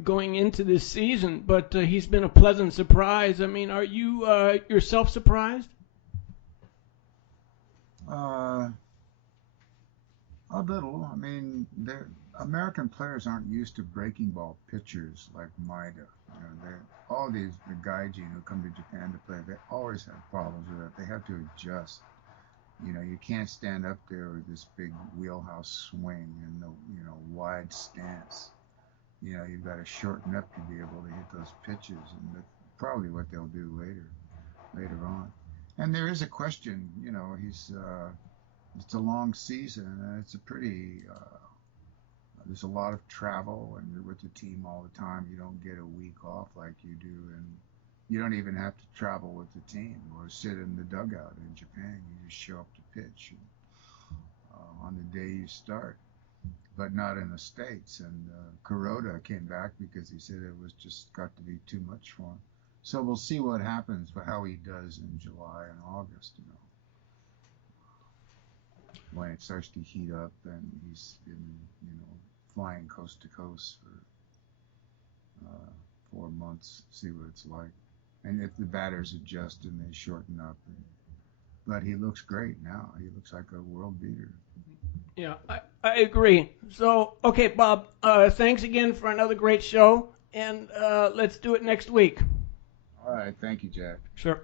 going into this season, but he's been a pleasant surprise. I mean, are you yourself surprised? A little. I mean, American players aren't used to breaking ball pitchers like Maida. You know, all these the gaijin who come to Japan to play, they always have problems with it. They have to adjust. You know, you can't stand up there with this big wheelhouse swing and the wide stance. You know, you've got to shorten up to be able to hit those pitches, and that's probably what they'll do later on. And there is a question. You know, it's a long season, and it's a pretty there's a lot of travel, and you're with the team all the time. You don't get a week off like you do, and you don't even have to travel with the team or sit in the dugout in Japan. You just show up to pitch on the day you start, but not in the States. And Kuroda came back because he said it was just got to be too much for him. So we'll see what happens, but how he does in July and August, you know, when it starts to heat up and he's been, flying coast to coast for 4 months, see what it's like. And if the batters adjust and they shorten up. But he looks great now. He looks like a world beater. Yeah, I agree. So, okay, Bob, thanks again for another great show, and let's do it next week. All right. Thank you, Jack. Sure.